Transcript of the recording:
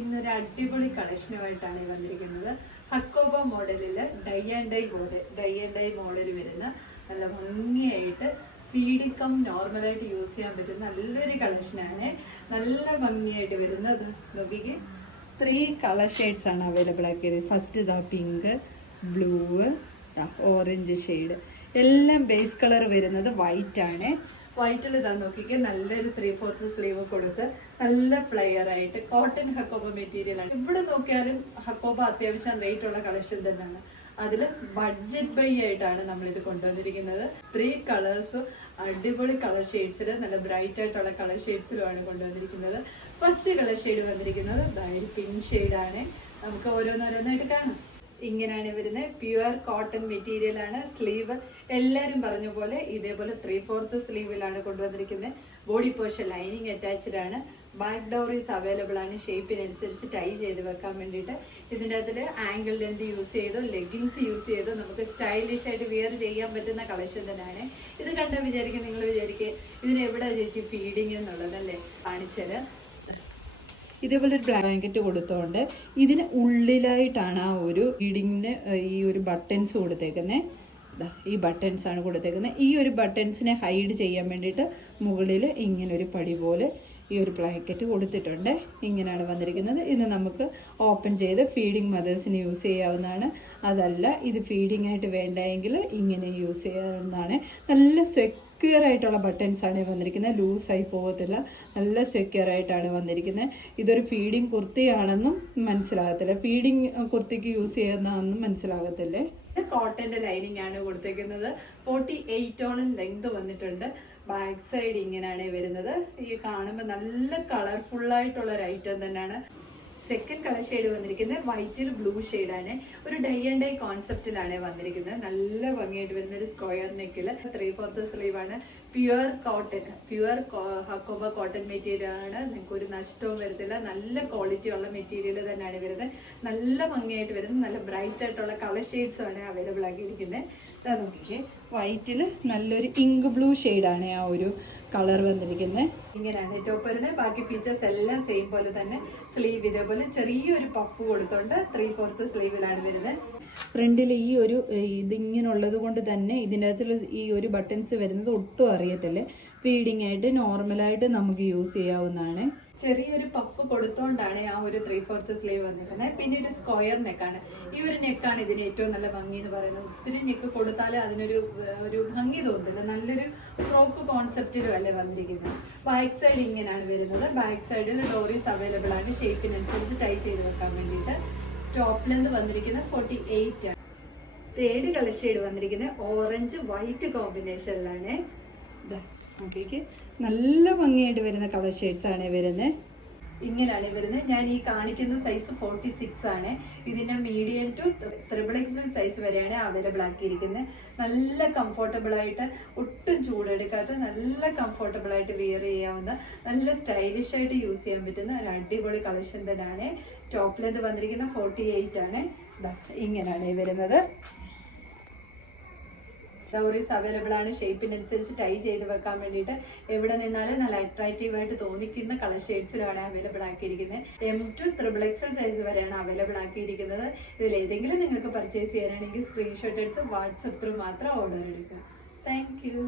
ഇന്നൊരു അടിപൊളി കളക്ഷനുമായിട്ടാണ് വന്നിരിക്കുന്നത്. ഹക്കോബ മോഡലില് ഡൈ ആൻഡ് ഡൈ മോഡൽ വരുന്ന നല്ല ഭംഗിയായിട്ട് ഫീഡിക്കം നോർമലായിട്ട് യൂസ് ചെയ്യാൻ പറ്റുന്ന നല്ലൊരു കളക്ഷനാണ്. നല്ല ഭംഗിയായിട്ട് വരുന്നത്. നോക്കിക്ക് 3 കളർ ഷെയ്ഡ്സ് ആണ് അവൈലബിൾ ആക്കിയത്. ഫസ്റ്റ് ഇതാ പിങ്ക്, ബ്ലൂ, ഓറഞ്ച് ഷെയ്ഡ്, എല്ലാം ബേസ് കളർ വരുന്നത് വൈറ്റ് ആണ്. വൈറ്റിൽ ഇതാ നോക്കിക്ക് നല്ലൊരു 3/4 സ്ലീവ് കൊടുത്ത് നല്ല ഫ്ലെയർ ആയിട്ട് കോട്ടൺ ഹക്കോബ മെറ്റീരിയൽ ആണ്. ഇവിടെ നോക്കിയാലും ഹക്കോബ അത്യാവശ്യം റേറ്റ് ഉള്ള കളക്ഷൻ തന്നെയാണ്. അതിൽ ബഡ്ജറ്റ് ബൈ ആയിട്ടാണ് നമ്മളിത് കൊണ്ടുവന്നിരിക്കുന്നത്. 3 കളേഴ്സും അടിപൊളി കളർ ഷെയ്ഡ്സിൽ നല്ല ബ്രൈറ്റ് ആയിട്ടുള്ള കളർ ഷെയ്ഡ്സിലുമാണ് കൊണ്ടുവന്നിരിക്കുന്നത്. ഫസ്റ്റ് കളർ ഷെയ്ഡ് വന്നിരിക്കുന്നത് പിങ്ക് ഷെയ്ഡാണ്. നമുക്ക് ഓരോന്നോരോന്നായിട്ട് കാണാം. ഇങ്ങനെയാണ് വരുന്നത്. പ്യുവർ കോട്ടൺ മെറ്റീരിയൽ ആണ്. സ്ലീവ് എല്ലാവരും പറഞ്ഞ പോലെ ഇതേപോലെ 3/4 സ്ലീവിലാണ് കൊണ്ടുവന്നിരിക്കുന്നത്. ബോഡി പോർഷൻ ലൈനിങ് അറ്റാച്ച്ഡ് ആണ്. ബാക്ക് ഡോറീസ് അവൈലബിൾ ആണ്. ഷേപ്പിനനുസരിച്ച് ടൈ ചെയ്ത് വെക്കാൻ വേണ്ടിയിട്ട്. ഇതിൻ്റെ അതിൽ ആംഗിൾ ലെന്ത് യൂസ് ചെയ്തോ ലെഗിൻസ് യൂസ് ചെയ്തോ നമുക്ക് സ്റ്റൈലിഷ് ആയിട്ട് വിയർ ചെയ്യാൻ പറ്റുന്ന കളക്ഷൻ തന്നെയാണ്. ഇത് കണ്ടാൽ നിങ്ങൾ വിചാരിക്കുക ഇതിന് എവിടെ ചേച്ചി ഫീഡിങ് എന്നുള്ളതല്ലേ കാണിച്ചത്. ഇതേപോലെ ഒരു ബ്ലാങ്കറ്റ് കൊടുത്തോണ്ട് ഇതിന് ഉള്ളിലായിട്ടാണ് ആ ഒരു ഫീഡിങ്ങിന് ഈ ഒരു ബട്ടൺസ് കൊടുത്തേക്കുന്നത്. ഈ ബട്ടൺസ് ആണ് കൊടുത്തേക്കുന്നത്. ഈ ഒരു ബട്ടൺസിനെ ഹൈഡ് ചെയ്യാൻ വേണ്ടിയിട്ട് മുകളിൽ ഇങ്ങനെ ഒരു പടി പോലെ ഈ ഒരു ബ്ലാങ്കറ്റ് കൊടുത്തിട്ടുണ്ട്. ഇങ്ങനെയാണ് വന്നിരിക്കുന്നത്. ഇത് നമുക്ക് ഓപ്പൺ ചെയ്ത് ഫീഡിങ് മദേഴ്സിന് യൂസ് ചെയ്യാവുന്നതാണ്. അതല്ല ഇത് ഫീഡിങ് ആയിട്ട് വേണ്ടെങ്കിൽ ഇങ്ങനെ യൂസ് ചെയ്യാവുന്നതാണ്. നല്ല സെക്യൂർ ആയിട്ടുള്ള ബട്ടൺസ് ആണ് വന്നിരിക്കുന്നത്. ലൂസായി പോകത്തില്ല. നല്ല സെക്യൂർ ആയിട്ടാണ് വന്നിരിക്കുന്നത്. ഇതൊരു ഫീഡിങ് കുർത്തിയാണെന്നും മനസ്സിലാകത്തില്ല. ഫീഡിങ് കുർത്തിക്ക് യൂസ് ചെയ്യുന്നതെന്നും മനസ്സിലാകത്തില്ലേ. കോട്ടന്റെ ലൈനിങ് ആണ് കൊടുത്തേക്കുന്നത്. 48 ലെങ്ത് വന്നിട്ടുണ്ട്. ബാക്ക് സൈഡ് ഇങ്ങനെയാണ് വരുന്നത്. ഈ കാണുമ്പോൾ നല്ല കളർഫുൾ ആയിട്ടുള്ള ഒരു ഐറ്റം തന്നെയാണ്. സെക്കൻഡ് കളർ ഷെയ്ഡ് വന്നിരിക്കുന്നത് വൈറ്റിൽ ബ്ലൂ ഷെയ്ഡാണ്. ഒരു ഡൈ ആൻഡ് ഡൈ കോൺസെപ്റ്റിലാണ് വന്നിരിക്കുന്നത്. നല്ല ഭംഗിയായിട്ട് വരുന്ന ഒരു സ്ക്വയർ നെക്കിൽ 3/4 സ്ലീവ് ആണ്. പ്യുവർ ഹക്കോബ കോട്ടൺ മെറ്റീരിയൽ ആണ്. നിങ്ങൾക്ക് ഒരു നഷ്ടവും വരത്തില്ല. നല്ല ക്വാളിറ്റി ഉള്ള മെറ്റീരിയൽ തന്നെയാണ് വരുന്നത്. നല്ല ഭംഗിയായിട്ട് വരുന്നത്. നല്ല ബ്രൈറ്റ് ആയിട്ടുള്ള കളർ ഷെയ്ഡ്സും ആണ് അവൈലബിൾ ആക്കിയിരിക്കുന്നത്. അത് നോക്കിക്കേ, വൈറ്റിൽ നല്ലൊരു ഇങ്ക് ബ്ലൂ ഷെയ്ഡാണ് ആ ഒരു കളർ വന്നിരിക്കുന്നത്. ഇങ്ങനെയാണ് ടോപ്പ് വരുന്നത്. ബാക്കി ഫീച്ചേഴ്സ് എല്ലാം സെയിം പോലെ തന്നെ. സ്ലീവ് ഇതേപോലെ ചെറിയൊരു പഫ് കൊടുത്തോണ്ട് 3/4 സ്ലീവിലാണ് വരുന്നത്. ഫ്രണ്ടിൽ ഈ ഒരു ഇതിങ്ങനുള്ളത് കൊണ്ട് തന്നെ ഇതിൻ്റെ അകത്തിൽ ഈ ഒരു ബട്ടൺസ് വരുന്നത് ഒട്ടും അറിയത്തില്ലേ. ഫീഡിങ് ആയിട്ട് നോർമലായിട്ട് നമുക്ക് യൂസ് ചെയ്യാവുന്നതാണ്. ചെറിയൊരു പഫ് കൊടുത്തോണ്ടാണ് ആ ഒരു 3/4 സ്ലീവ് വന്നിരിക്കുന്നത്. പിന്നെ ഒരു സ്ക്വയർ നെക്കാണ്. ഈ ഒരു നെക്കാണ് ഇതിന് ഏറ്റവും നല്ല ഭംഗി എന്ന് പറയുന്നത്. ഒത്തിരി നെക്ക് കൊടുത്താൽ അതിനൊരു ഭംഗി തോന്നില്ല. നല്ലൊരു ഫ്രോക്ക് കോൺസെപ്റ്റിലും അല്ലേ വന്നിരിക്കുന്നത്. ബാക്ക് സൈഡ് ഇങ്ങനെയാണ് വരുന്നത്. ബാക്ക് സൈഡിൽ ഡോറീസ് അവൈലബിൾ ആണ്. ഷേപ്പിനനുസരിച്ച് ടൈ ചെയ്ത് വെക്കാൻ വേണ്ടിയിട്ട്. ടോപ്പ് ലെന്ത് വന്നിരിക്കുന്നത് 48 ആണ്. തേർഡ് കളർ ഷെയ്ഡ് വന്നിരിക്കുന്നത് ഓറഞ്ച് വൈറ്റ് കോമ്പിനേഷനിലാണ്. നോക്കിക്ക് നല്ല ഭംഗിയായിട്ട് വരുന്ന കളർ ഷെയ്ഡ്സ് ആണ് വരുന്നത്. ഇങ്ങനെയാണ് വരുന്നത്. ഞാൻ ഈ കാണിക്കുന്ന സൈസ് 46 ആണ്. ഇതിന്റെ മീഡിയം ടു XXL സൈസ് വരെയാണ് അവൈലബിൾ ആക്കിയിരിക്കുന്നത്. നല്ല കംഫർട്ടബിൾ ആയിട്ട്, ഒട്ടും ചൂടെടുക്കാത്ത, നല്ല കംഫർട്ടബിൾ ആയിട്ട് വെയർ ചെയ്യാവുന്ന, നല്ല സ്റ്റൈലിഷ് ആയിട്ട് യൂസ് ചെയ്യാൻ പറ്റുന്ന ഒരു അടിപൊളി കളക്ഷൻ തന്നെയാണ്. ടോപ്പ് ലെന്ത് വന്നിരിക്കുന്നത് 48 ആണ്. ഇങ്ങനെയാണ് വരുന്നത്. ഡോറീസ് അവൈലബിൾ ആണ്. ഷേപ്പിനനുസരിച്ച് ടൈ ചെയ്ത് വെക്കാൻ വേണ്ടിയിട്ട് എവിടെ നിന്നാലും നല്ല അട്രാക്റ്റീവ് ആയിട്ട് തോന്നിക്കുന്ന കളർ ഷെയ്ഡ്സിലാണ് അവൈലബിൾ ആക്കിയിരിക്കുന്നത്. M to XXL സൈസ് വരെയാണ് അവൈലബിൾ ആക്കിയിരിക്കുന്നത്. ഇതിൽ ഏതെങ്കിലും നിങ്ങൾക്ക് പർച്ചേസ് ചെയ്യാനാണെങ്കിൽ സ്ക്രീൻഷോട്ട് എടുത്ത് വാട്സപ്പ് ത്രൂ മാത്രം ഓർഡർ എടുക്കുക. Thank U.